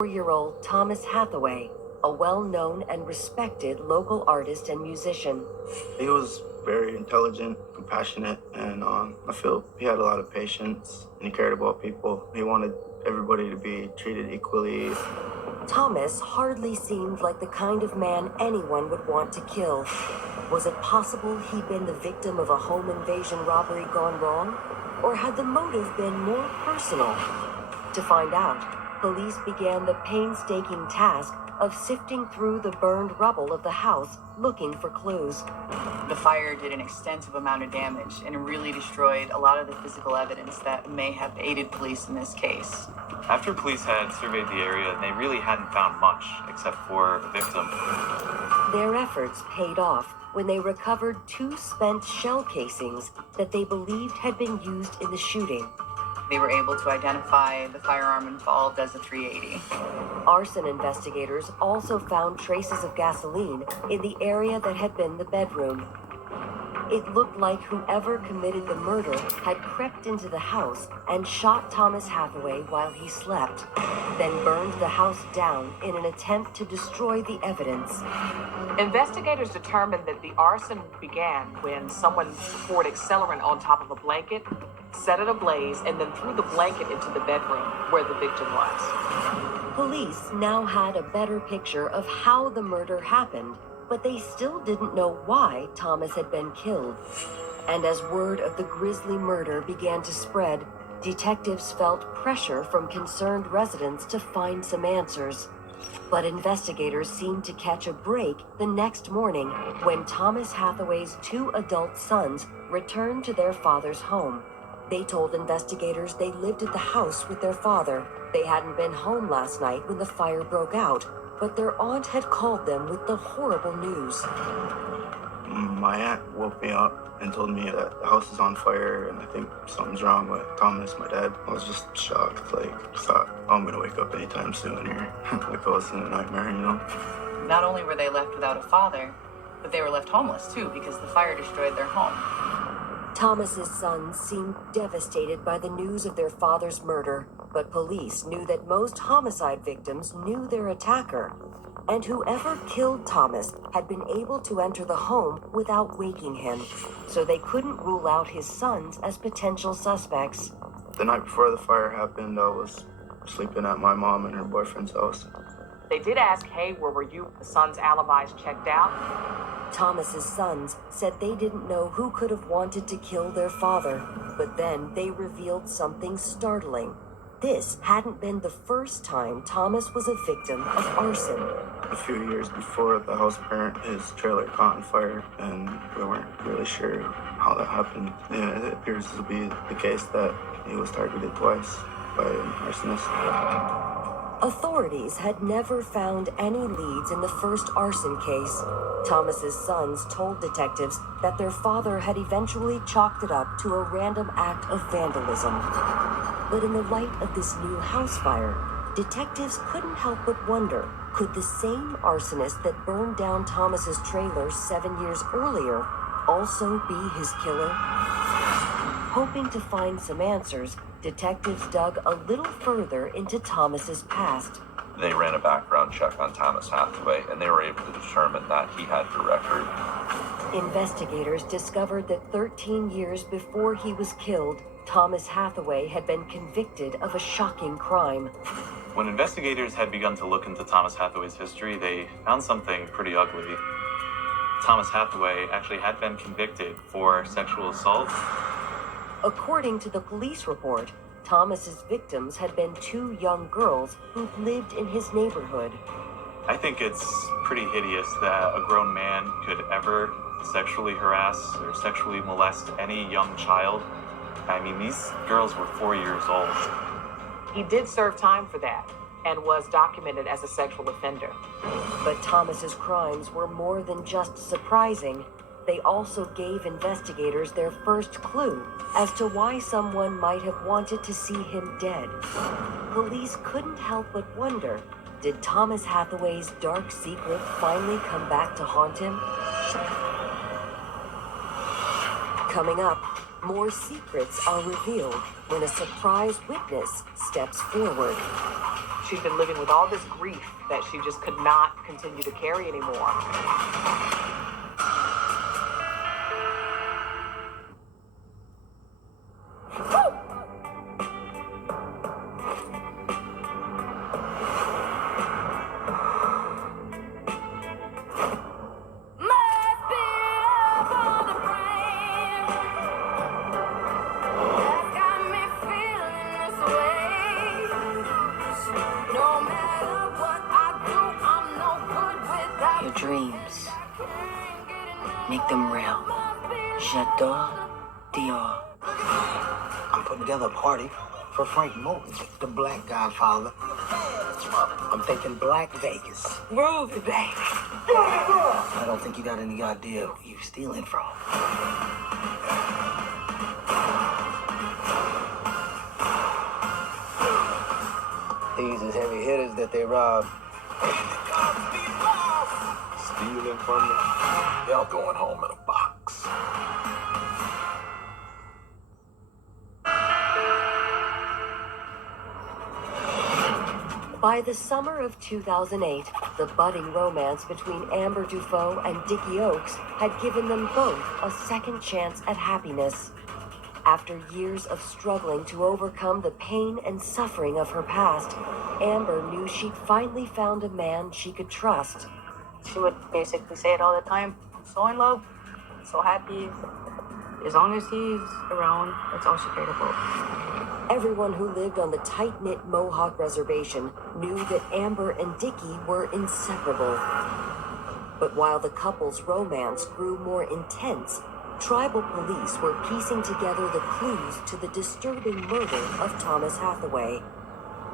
4-year-old Thomas Hathaway, a well-known and respected local artist and musician. He was very intelligent, compassionate, and I feel he had a lot of patience and he cared about people. He wanted everybody to be treated equally. Thomas hardly seemed like the kind of man anyone would want to kill. Was it possible he'd been the victim of a home invasion robbery gone wrong? Or had the motive been more personal? To find out, police began the painstaking task of sifting through the burned rubble of the house, looking for clues. The fire did an extensive amount of damage and really destroyed a lot of the physical evidence that may have aided police in this case. After police had surveyed the area, they really hadn't found much except for the victim. Their efforts paid off when they recovered 2 spent shell casings that they believed had been used in the shooting. They were able to identify the firearm involved as a .380. Arson investigators also found traces of gasoline in the area that had been the bedroom. It looked like whoever committed the murder had crept into the house and shot Thomas Hathaway while he slept, then burned the house down in an attempt to destroy the evidence. Investigators determined that the arson began when someone poured accelerant on top of a blanket, set it ablaze, and then threw the blanket into the bedroom where the victim was. Police now had a better picture of how the murder happened, but they still didn't know why Thomas had been killed. And as word of the grisly murder began to spread, detectives felt pressure from concerned residents to find some answers. But investigators seemed to catch a break the next morning when Thomas Hathaway's 2 adult sons returned to their father's home. They told investigators they lived at the house with their father. They hadn't been home last night when the fire broke out, but their aunt had called them with the horrible news. My aunt woke me up and told me that the house is on fire and I think something's wrong with Thomas, my dad. I was just shocked, thought, oh, I'm gonna wake up anytime soon here. Like I was in a nightmare, you know? Not only were they left without a father, but they were left homeless too because the fire destroyed their home. Thomas's sons seemed devastated by the news of their father's murder, but police knew that most homicide victims knew their attacker, and whoever killed Thomas had been able to enter the home without waking him, so they couldn't rule out his sons as potential suspects. The night before the fire happened, I was sleeping at my mom and her boyfriend's house. They did ask, hey, where were you? The son's alibis checked out. Thomas's sons said they didn't know who could have wanted to kill their father, but then they revealed something startling. This hadn't been the first time Thomas was a victim of arson. A few years before the house burned, his trailer caught on fire, and we weren't really sure how that happened. Yeah, it appears to be the case that he was targeted twice by an arsonist. Authorities had never found any leads in the first arson case. Thomas's sons told detectives that their father had eventually chalked it up to a random act of vandalism. But in the light of this new house fire, detectives couldn't help but wonder, could the same arsonist that burned down Thomas's trailer 7 years earlier also be his killer? Hoping to find some answers, detectives dug a little further into Thomas's past. They ran a background check on Thomas Hathaway, and they were able to determine that he had the record. Investigators discovered that 13 years before he was killed, Thomas Hathaway had been convicted of a shocking crime. When investigators had begun to look into Thomas Hathaway's history, they found something pretty ugly. Thomas Hathaway actually had been convicted for sexual assault. According to the police report, Thomas's victims had been 2 young girls who lived in his neighborhood. I think it's pretty hideous that a grown man could ever sexually harass or sexually molest any young child. I mean, these girls were 4 years old. He did serve time for that and was documented as a sexual offender. But Thomas's crimes were more than just surprising. They also gave investigators their first clue as to why someone might have wanted to see him dead. Police couldn't help but wonder, did Thomas Hathaway's dark secret finally come back to haunt him? Coming up, more secrets are revealed when a surprise witness steps forward. She'd been living with all this grief that she just could not continue to carry anymore. Your dreams, make them real. J'adore Dior. I'm putting together a party for Frank Moulton, the Black Godfather. I'm thinking Black Vegas. Groovy, baby. I don't think you got any idea who you're stealing from. These is heavy hitters that they rob. Stealing from me? Y'all going home in a box. By the summer of 2008, the budding romance between Amber Dufault and Dickie Oakes had given them both a second chance at happiness. After years of struggling to overcome the pain and suffering of her past, Amber knew she'd finally found a man she could trust. She would basically say it all the time. I'm so in love, so happy. As long as he's around, that's all she cared about. Everyone who lived on the tight-knit Mohawk reservation knew that Amber and Dickie were inseparable. But while the couple's romance grew more intense, tribal police were piecing together the clues to the disturbing murder of Thomas Hathaway.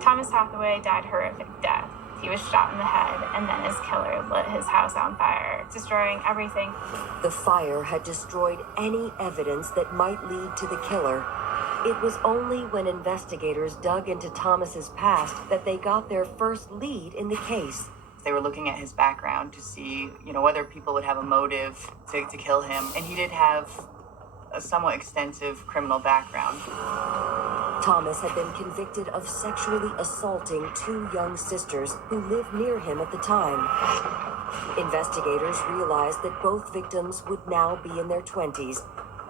Thomas Hathaway died horrific death. He was shot in the head, and then his killer lit his house on fire, destroying everything. The fire had destroyed any evidence that might lead to the killer. It was only when investigators dug into Thomas's past that they got their first lead in the case. They were looking at his background to see, whether people would have a motive to kill him. And he did have a somewhat extensive criminal background. Thomas had been convicted of sexually assaulting two young sisters who lived near him at the time. Investigators realized that both victims would now be in their 20s,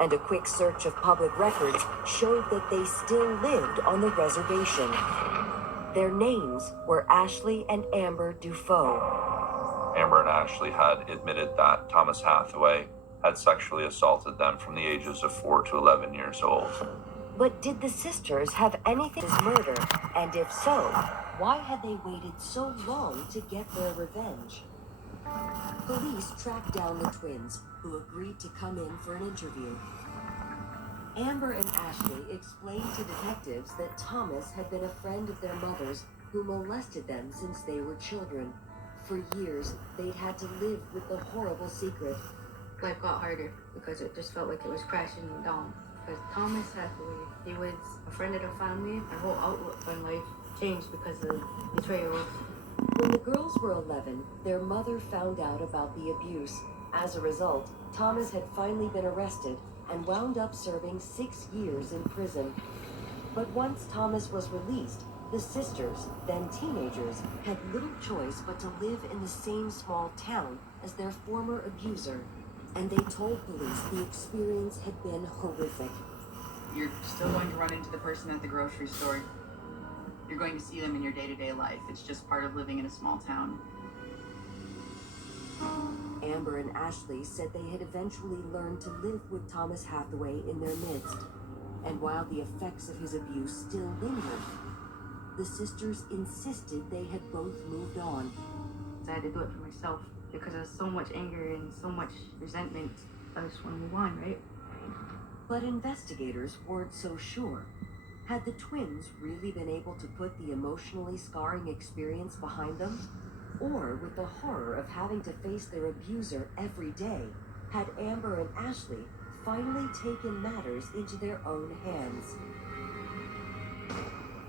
and a quick search of public records showed that they still lived on the reservation. Their names were Ashley and Amber Dufault. Amber and Ashley had admitted that Thomas Hathaway had sexually assaulted them from the ages of 4 to 11 years old. But did the sisters have anything to do with murder? And if so, why had they waited so long to get their revenge? Police tracked down the twins, who agreed to come in for an interview. Amber and Ashley explained to detectives that Thomas had been a friend of their mother's who molested them since they were children. For years, they'd had to live with the horrible secret. Life got harder because it just felt like it was crashing down. Because Thomas Hathaway, he was a friend of the family. Our whole outlook on life changed because of betrayals. When the girls were 11, their mother found out about the abuse. As a result, Thomas had finally been arrested and wound up serving 6 years in prison. But once Thomas was released, the sisters, then teenagers, had little choice but to live in the same small town as their former abuser. And they told police the experience had been horrific. You're still going to run into the person at the grocery store. You're going to see them in your day-to-day life. It's just part of living in a small town. Amber and Ashley said they had eventually learned to live with Thomas Hathaway in their midst. And while the effects of his abuse still lingered, the sisters insisted they had both moved on. I had to do it for myself because there's so much anger and so much resentment. I just want to move on, right? But investigators weren't so sure. Had the twins really been able to put the emotionally scarring experience behind them? Or with the horror of having to face their abuser every day, had Amber and Ashley finally taken matters into their own hands?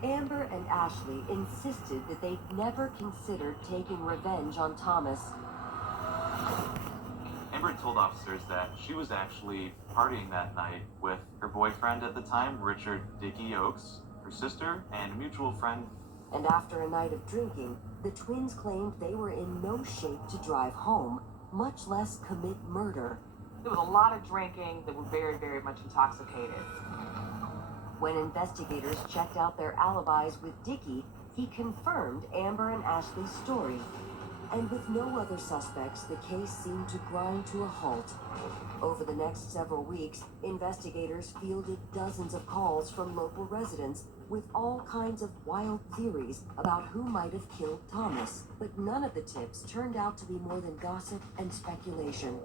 Amber and Ashley insisted that they'd never considered taking revenge on Thomas. Amber told officers that she was actually partying that night with her boyfriend at the time, Richard Dickie Oakes, her sister, and a mutual friend, And after a night of drinking, the twins claimed they were in no shape to drive home, much less commit murder. There was a lot of drinking. They were very, very much intoxicated. When investigators checked out their alibis with Dickie, he confirmed Amber and Ashley's story. And with no other suspects, the case seemed to grind to a halt. Over the next several weeks, investigators fielded dozens of calls from local residents with all kinds of wild theories about who might have killed Thomas. But none of the tips turned out to be more than gossip and speculation.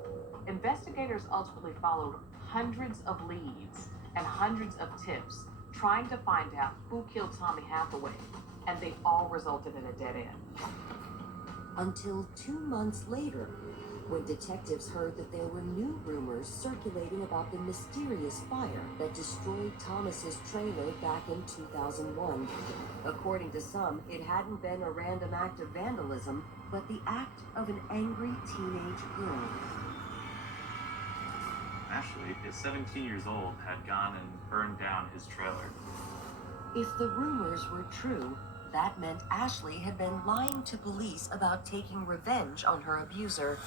Investigators ultimately followed hundreds of leads and hundreds of tips, trying to find out who killed Tommy Hathaway, and they all resulted in a dead end. Until 2 months later, when detectives heard that there were new rumors circulating about the mysterious fire that destroyed Thomas's trailer back in 2001. According to some, it hadn't been a random act of vandalism, but the act of an angry teenage girl. Ashley, at 17 years old, had gone and burned down his trailer. If the rumors were true, that meant Ashley had been lying to police about taking revenge on her abuser.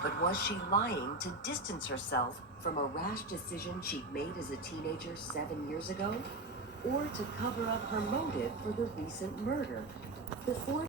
But was she lying to distance herself from a rash decision she'd made as a teenager 7 years ago? Or to cover up her motive for the recent murder? Before